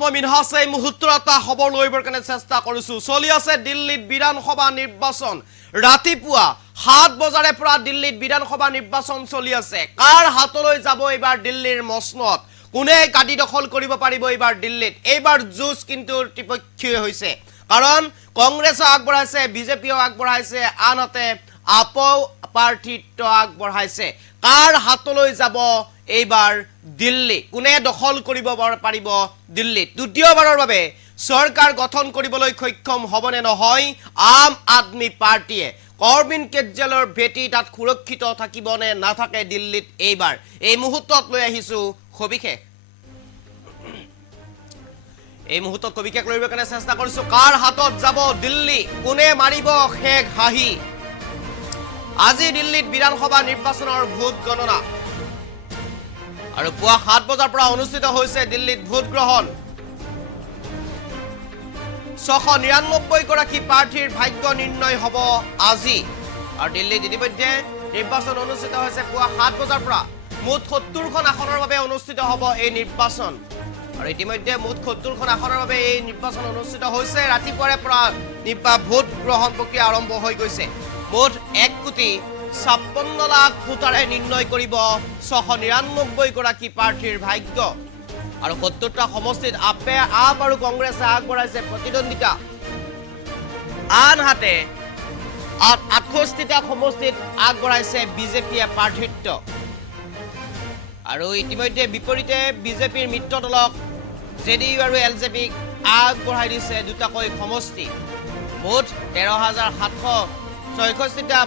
মই মিনহাছ এই মুহূৰ্তৰ এটা খবৰ লৈবৰ কাৰণে চেষ্টা কৰিছোঁ। চলি আছে দিল্লীত বিধানসভা নিৰ্বাচন। ৰাতিপুৱা 7 বজাৰে পৰা দিল্লীত বিধানসভা নিৰ্বাচন চলি আছে। কাৰ হাতলৈ যাব এইবাৰ দিল্লীৰ মসনদ? কোনে গাদী দখল কৰিব পাৰিব এইবাৰ দিল্লীত? এইবাৰ যুঁজ কিন্তু ত্ৰিপক্ষীয় হৈছে। কাৰণ কংগ্ৰেছে আগবঢ়াইছে, বিজেপিও আগবঢ়াইছে, আনহাতে আপো প্ৰাৰ্থিত্ব আগবঢ়াইছে। কাৰ হাতলৈ যাব এইবাৰ দিল্লী? কোনে দখল কৰিব পাৰিব দিল্লীত? দ্বিতীয়বাৰৰ বাবে চৰকাৰ গঠন কৰিবলৈ সক্ষম হ'বনে নহয় আম আদমি পাৰ্টিয়ে? অৰবিন্দ কেজৰিৱালৰ ভেটি তাত সুৰক্ষিত থাকিবনে নাথাকে দিল্লীত এইবাৰ? এই মুহূৰ্তত লৈ আহিছোঁ সবিশেষ। এই মুহূৰ্তত সবিশেষ লৰিবৰ কাৰণে চেষ্টা কৰিছোঁ। কাৰ হাতত যাব দিল্লী? কোনে মাৰিব শেষ হাঁহি? আজি দিল্লীত বিধানসভা নিৰ্বাচনৰ ভোট গণনা আৰু পুৱা 7 বজাৰ পৰা অনুষ্ঠিত হৈছে দিল্লীত ভোট গ্ৰহণ। 699 গৰাকী প্ৰাৰ্থীৰ ভাগ্য নিৰ্ণয় হ'ব আজি। আৰু দিল্লীত ইতিমধ্যে নিৰ্বাচন অনুষ্ঠিত হৈছে পুৱা 7 বজাৰ পৰা। মুঠ 70খন আসনৰ বাবে অনুষ্ঠিত হ'ব এই নিৰ্বাচন। আৰু ইতিমধ্যে মুঠ 70খন আসনৰ বাবে এই নিৰ্বাচন অনুষ্ঠিত হৈছে। ৰাতিপুৱাৰে পৰা ভোট গ্ৰহণ প্ৰক্ৰিয়া আৰম্ভ হৈ গৈছে। মুঠ 1,56,00,000 ভোটাৰে নিৰ্ণয় কৰিব 699 গৰাকী প্ৰাৰ্থীৰ ভাগ্য। আৰু 70টা সমষ্টিত আপ আৰু কংগ্ৰেছে আগবঢ়াইছে প্ৰতিদ্বন্দ্বিতা। আনহাতে 68টা সমষ্টিত আগবঢ়াইছে বিজেপিয়ে প্ৰাৰ্থিত্ব। আৰু ইতিমধ্যে বিপৰীতে বিজেপিৰ মিত্ৰ দলক জেডিইউ আৰু এলজেপিক আগবঢ়াই দিছে দুটাকৈ সমষ্টি। মুঠ 13,766টা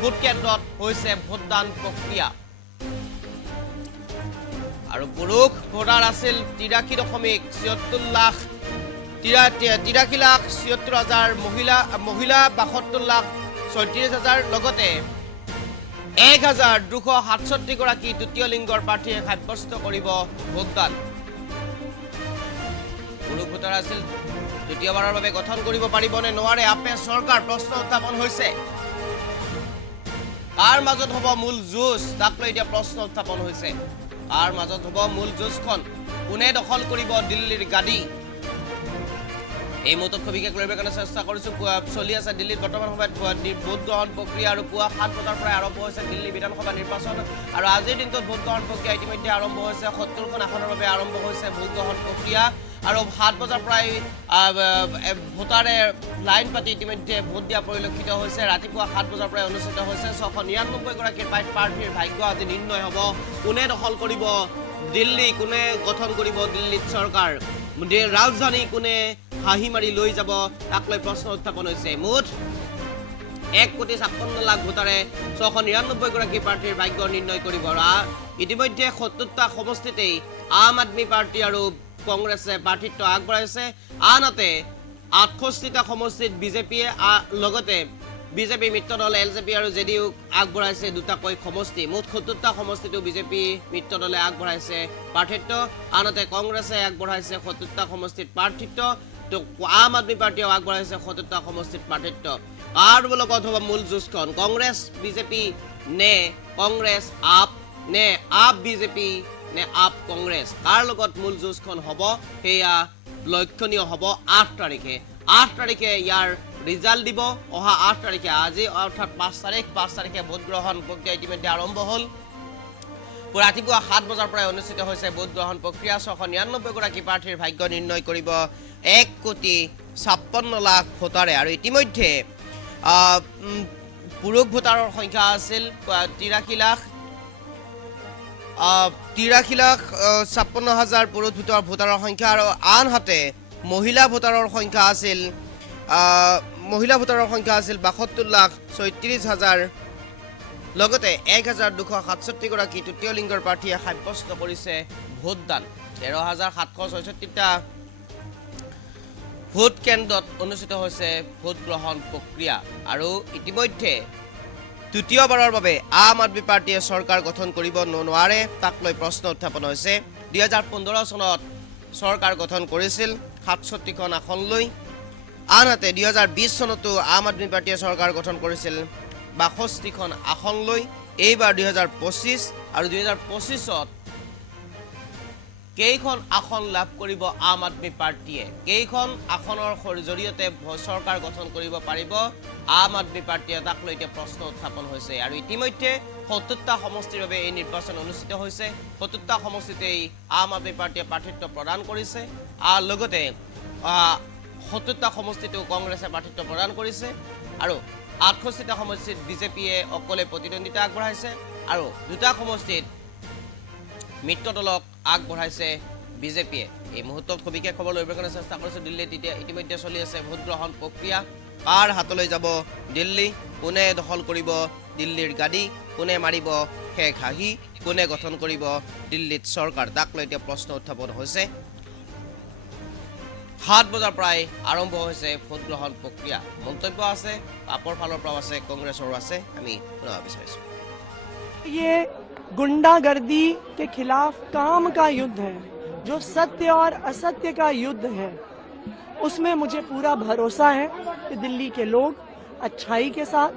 ভোট কেন্দ্ৰত হৈছে ভোটদান প্ৰক্ৰিয়া। আৰু পুৰুষ ভোটাৰ আছিল 83,76,00,000, মহিলা 72,36,000, লগতে 1,267 গৰাকী তৃতীয় লিংগৰ প্ৰাৰ্থীয়ে সাব্যস্ত কৰিব ভোটদান। পুৰুষ ভোটাৰ আছিল দ্বিতীয়বাৰৰ বাবে গঠন কৰিব পাৰিবনে নোৱাৰে আপে চৰকাৰ? প্ৰশ্ন উত্থাপন হৈছে। কাৰ মাজত হ'ব মূল যুঁজ? তাক লৈ এতিয়া প্ৰশ্ন উত্থাপন হৈছে। কাৰ মাজত হ'ব মূল যুঁজখন? কোনে দখল কৰিব দিল্লীৰ গাদী? এই মুহূৰ্তত সবিশেষ লৰিবৰ কাৰণে চেষ্টা কৰিছোঁ। চলি আছে দিল্লীত বৰ্তমান সময়ত ভোট গ্ৰহণ প্ৰক্ৰিয়া। আৰু পুৱা 7 বজাৰ পৰাই আৰম্ভ হৈছে দিল্লী বিধানসভা নিৰ্বাচন। আৰু আজিৰ দিনটোত ভোট গ্ৰহণ প্ৰক্ৰিয়া ইতিমধ্যে আৰম্ভ হৈছে। 70খন আসনৰ বাবে আৰম্ভ হৈছে ভোট গ্ৰহণ প্ৰক্ৰিয়া। আৰু 7 বজাৰ পৰাই ভোটাৰে লাইন পাতি ইতিমধ্যে ভোট দিয়া পৰিলক্ষিত হৈছে। ৰাতিপুৱা 7 বজাৰ পৰাই অনুষ্ঠিত হৈছে। 699 গৰাকীৰ প্ৰাৰ্থীৰ ভাগ্য আজি নিৰ্ণয় হ'ব। কোনে দখল কৰিব দিল্লী? কোনে গঠন কৰিব দিল্লীত চৰকাৰ? ৰাজধানী কোনে হাঁহি মাৰি লৈ যাব? তাক লৈ প্ৰশ্ন উত্থাপন হৈছে। মুঠ 1,56,00,000 ভোটাৰে 699 গৰাকী প্ৰাৰ্থীৰ ভাগ্য নিৰ্ণয় কৰিব। আৰু ইতিমধ্যে 70টা সমষ্টিতেই আম আদমি পাৰ্টি আৰু কংগ্ৰেছে প্ৰাৰ্থিত্ব আগবঢ়াইছে। আনহাতে 68টা সমষ্টিত বিজেপিয়ে, লগতে বিজেপি মিত্ৰ দল এলজেপি আৰু জেডিইউ আগবঢ়াইছে দুটাকৈ সমষ্টি। মুঠ 70টা সমষ্টিতো বিজেপি মিত্ৰ দলে আগবঢ়াইছে প্ৰাৰ্থিত্ব। আনহাতে কংগ্ৰেছে আগবঢ়াইছে 70টা সমষ্টিত প্ৰাৰ্থিত্ব। তো আম আদমি পাৰ্টিয়েও আগবঢ়াইছে 70টা সমষ্টিত প্ৰাৰ্থিত্ব। কাৰ লগত হ'ব মূল যুঁজখন? কংগ্ৰেছ বিজেপি নে কংগ্ৰেছ আপ, নে আপ বিজেপি, নে আপ কংগ্ৰেছ? কাৰ লগত মূল যুঁজখন হ'ব সেয়া লক্ষণীয় হ'ব 8 তাৰিখে। 8 তাৰিখে ইয়াৰ ৰিজাল্ট দিব। অহা 8 তাৰিখে, আজি অৰ্থাৎ 5 তাৰিখে ভোট গ্ৰহণ প্ৰক্ৰিয়া ইতিমধ্যে আৰম্ভ হ'ল। ৰাতিপুৱা 7 বজাৰ পৰাই অনুষ্ঠিত হৈছে ভোট গ্ৰহণ প্ৰক্ৰিয়া। 699 গৰাকী প্ৰাৰ্থীৰ ভাগ্য নিৰ্ণয় কৰিব 1,56,00,000 ভোটাৰে। আৰু ইতিমধ্যে পুৰুষ ভোটাৰৰ সংখ্যা আছিল 83,56,00,000 পুৰুষ ভোটাৰৰ সংখ্যা। আৰু আনহাতে মহিলা ভোটাৰৰ সংখ্যা আছিল 72,36,000, লগতে 1,267 গৰাকী তৃতীয় লিংগৰ প্ৰাৰ্থীয়ে সাব্যস্ত কৰিছে ভোটদান। 13,766টা ভোট কেন্দ্ৰত অনুষ্ঠিত হৈছে ভোট গ্ৰহণ প্ৰক্ৰিয়া। আৰু ইতিমধ্যে তৃতীয়বাৰৰ বাবে আম আদমি পাৰ্টিয়ে চৰকাৰ গঠন কৰিব নোৱাৰে, তাক লৈ প্ৰশ্ন উত্থাপন হৈছে। 2015 চনত চৰকাৰ গঠন কৰিছিল 67খন আসন লৈ। আনহাতে 2020 চনতো আম আদমি পাৰ্টিয়ে চৰকাৰ গঠন কৰিছিল 62খন আসন লৈ। এইবাৰ 2025 আৰু 2025ত কেইখন আসন লাভ কৰিব আম আদমি পাৰ্টীয়ে, কেইখন আসনৰ জৰিয়তে চৰকাৰ গঠন কৰিব পাৰিব আম আদমি পাৰ্টীয়ে, তাক লৈ এতিয়া প্ৰশ্ন উত্থাপন হৈছে। আৰু ইতিমধ্যে ৭০টা সমষ্টিৰ বাবে এই নিৰ্বাচন অনুষ্ঠিত হৈছে। ৭০টা সমষ্টিতেই আম আদমি পাৰ্টীয়ে প্ৰাৰ্থিত্ব প্ৰদান কৰিছে, লগতে ৭০টা সমষ্টিতো কংগ্ৰেছে প্ৰাৰ্থিত্ব প্ৰদান কৰিছে, আৰু ৬৮টা সমষ্টিত বিজেপিয়ে অকলে প্ৰতিদ্বন্দ্বিতা আগবঢ়াইছে, আৰু ২টা সমষ্টিত মিত্ৰ দলক আগবঢ়াইছে বিজেপিয়ে। এই মুহূৰ্তত সবিশেষ খবৰ লৈ কাৰণে চেষ্টা কৰিছোঁ। দিল্লীত ইতিমধ্যে চলি আছে ভোট গ্ৰহণ প্ৰক্ৰিয়া। কাৰ হাতলৈ যাব দিল্লী, কোনে দখল কৰিব দিল্লীৰ গাদী, কোনে মাৰিব শেষ হাঁহি, কোনে গঠন কৰিব দিল্লীত চৰকাৰ, তাক লৈ এতিয়া প্ৰশ্ন উত্থাপন হৈছে। ৭ বজাৰ পৰাই আৰম্ভ হৈছে ভোট গ্ৰহণ প্ৰক্ৰিয়া। মন্তব্য আছে, আপৰ ফালৰ পৰাও আছে, কংগ্ৰেছৰো আছে, আমি শুনাব বিচাৰিছোঁ। ये गुंडागर्दी के खिलाफ काम का युद्ध है, जो सत्य और असत्य का युद्ध है। उसमें मुझे पूरा भरोसा है कि दिल्ली के लोग अच्छाई के साथ,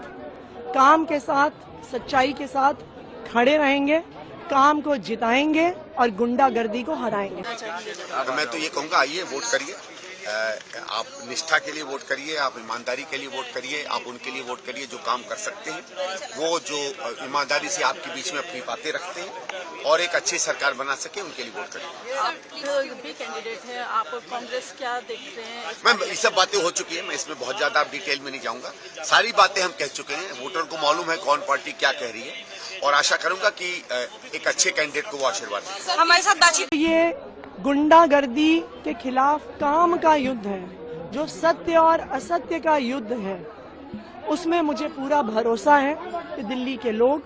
काम के साथ, सच्चाई के साथ खड़े रहेंगे, काम को जिताएंगे और गुंडागर्दी को हराएंगे। मैं तो ये कहूँगा, आइए वोट करिए। आप निष्ठा के लिए वोट करिए, आप ईमानदारी के लिए वोट करिए, आप उनके लिए वोट करिए जो काम कर सकते हैं, वो जो ईमानदारी से आपके बीच में अपनी बातें रखते हैं और एक अच्छी सरकार बना सके, उनके लिए वोट करिए। आप भी कैंडिडेट हैं, आप कांग्रेस क्या देखते हैं? मैम, ये सब बातें हो चुकी है, मैं इसमें बहुत ज्यादा आप डिटेल में नहीं जाऊंगा। सारी बातें हम कह चुके हैं, वोटर को मालूम है कौन पार्टी क्या कह रही है, और आशा करूंगा कि एक अच्छे कैंडिडेट को वो आशीर्वाद दें। हमारे साथ बातचीत। ये गुंडागर्दी के खिलाफ काम का युद्ध है, जो सत्य और असत्य का युद्ध है। उसमें मुझे पूरा भरोसा है कि दिल्ली के लोग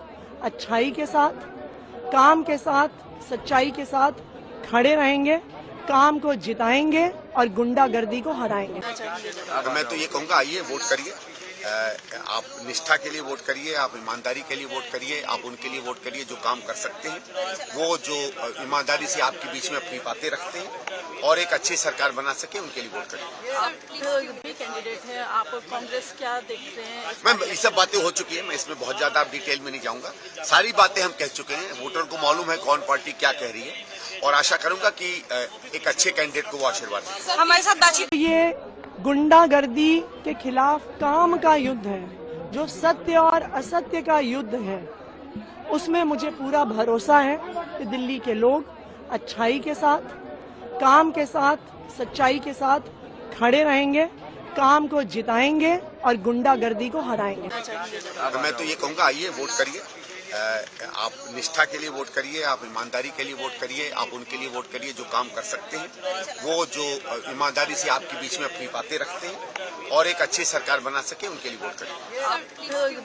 अच्छाई के साथ, काम के साथ, सच्चाई के साथ खड़े रहेंगे, काम को जिताएंगे और गुंडागर्दी को हराएंगे। मैं तो ये कहूँगा, आइए वोट करिए। आप निष्ठा के लिए वोट करिए, आप ईमानदारी के लिए वोट करिए, आप उनके लिए वोट करिए जो काम कर सकते हैं, वो जो ईमानदारी से आपके बीच में अपनी बातें रखते हैं और एक अच्छी सरकार बना सके, उनके लिए वोट करिए। आप भी कैंडिडेट हैं, आप कांग्रेस क्या देखते हैं? मैम, ये सब बातें हो चुकी है, मैं इसमें बहुत ज्यादा आप डिटेल में नहीं जाऊंगा। सारी बातें हम कह चुके हैं, वोटर को मालूम है कौन पार्टी क्या कह रही है, और आशा करूंगा कि एक अच्छे कैंडिडेट को वो आशीर्वाद दें। हमारे साथ बातचीत। ये गुंडागर्दी के खिलाफ काम का युद्ध है, जो सत्य और असत्य का युद्ध है। उसमें मुझे पूरा भरोसा है कि दिल्ली के लोग अच्छाई के साथ, काम के साथ, सच्चाई के साथ खड़े रहेंगे, काम को जिताएंगे और गुंडागर्दी को हराएंगे। मैं तो ये कहूँगा, आइए वोट करिए। आप निष्ठा के लिए वोट करिए, आप ईमानदारी के लिए वोट करिए, आप उनके लिए वोट करिए जो काम कर सकते हैं, वो जो ईमानदारी से आपके बीच में अपनी बातें रखते हैं और एक अच्छी सरकार बना सके, उनके लिए वोट करिए। आप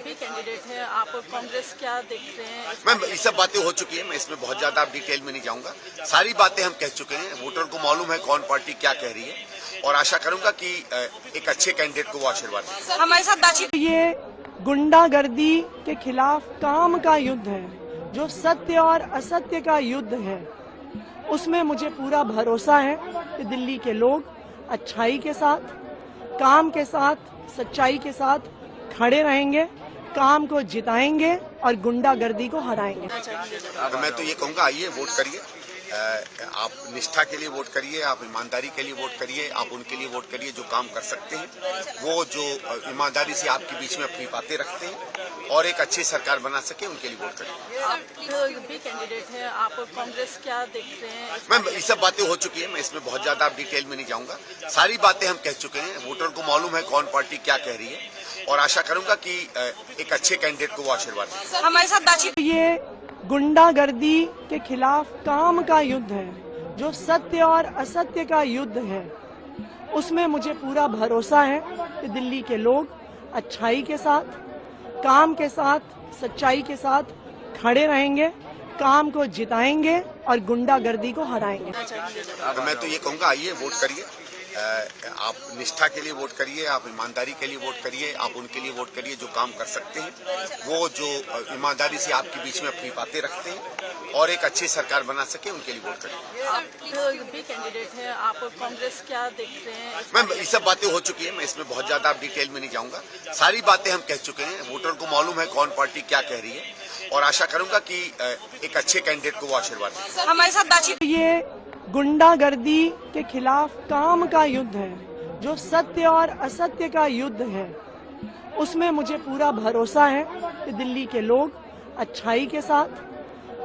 भी कैंडिडेट हैं, आप कांग्रेस क्या देखते हैं? मैम, ये सब बातें हो चुकी है, मैं इसमें बहुत ज्यादा आप डिटेल में नहीं जाऊंगा। सारी बातें हम कह चुके हैं, वोटर को मालूम है कौन पार्टी क्या कह रही है, और आशा करूंगा कि एक अच्छे कैंडिडेट को वो आशीर्वाद दें। हमारे साथ बातचीत। ये गुंडागर्दी के खिलाफ काम का युद्ध है, जो सत्य और असत्य का युद्ध है। उसमें मुझे पूरा भरोसा है कि दिल्ली के लोग अच्छाई के साथ, काम के साथ, सच्चाई के साथ खड़े रहेंगे, काम को जिताएंगे और गुंडागर्दी को हराएंगे। मैं तो ये कहूँगा, आइए वोट करिए। आप निष्ठा के लिए वोट करिए, आप ईमानदारी के लिए वोट करिए, आप उनके लिए वोट करिए जो काम कर सकते हैं, वो जो ईमानदारी से आपके बीच में अपनी बातें रखते हैं और एक अच्छी सरकार बना सके, उनके लिए वोट करिए। आप भी कैंडिडेट हैं, आप कांग्रेस क्या देखते हैं? मैम, ये सब बातें हो चुकी है, मैं इसमें बहुत ज्यादा आप डिटेल में नहीं जाऊंगा। सारी बातें हम कह चुके हैं, वोटर को मालूम है कौन पार्टी क्या कह रही है, और आशा करूंगा कि एक अच्छे कैंडिडेट को वो आशीर्वाद दें। हमारे साथ बातचीत। ये गुंडागर्दी के खिलाफ काम का युद्ध है, जो सत्य और असत्य का युद्ध है। उसमें मुझे पूरा भरोसा है कि दिल्ली के लोग अच्छाई के साथ, काम के साथ, सच्चाई के साथ खड़े रहेंगे, काम को जिताएंगे और गुंडागर्दी को हराएंगे। मैं तो ये कहूँगा, आइए वोट करिए। आप निष्ठा के लिए वोट करिए, आप ईमानदारी के लिए वोट करिए, आप उनके लिए वोट करिए जो काम कर सकते हैं, वो जो ईमानदारी से आपके बीच में अपनी बातें रखते हैं और एक अच्छी सरकार बना सके, उनके लिए वोट करिए। आप भी कैंडिडेट हैं, आप कांग्रेस क्या देखते हैं? मैम, ये सब बातें हो चुकी है, मैं इसमें बहुत ज्यादा आप डिटेल में नहीं जाऊंगा। सारी बातें हम कह चुके हैं, वोटर को मालूम है कौन पार्टी क्या कह रही है, और आशा करूंगा कि एक अच्छे कैंडिडेट को वो आशीर्वाद दें। हमारे साथ बातचीत। ये गुंडागर्दी के खिलाफ काम का युद्ध है, जो सत्य और असत्य का युद्ध है, उसमें मुझे पूरा भरोसा है कि दिल्ली के लोग अच्छाई के साथ,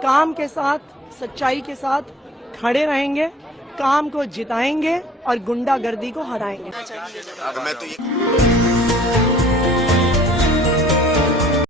काम के साथ, सच्चाई के साथ खड़े रहेंगे, काम को जिताएंगे और गुंडागर्दी को हराएंगे। मैं तो ये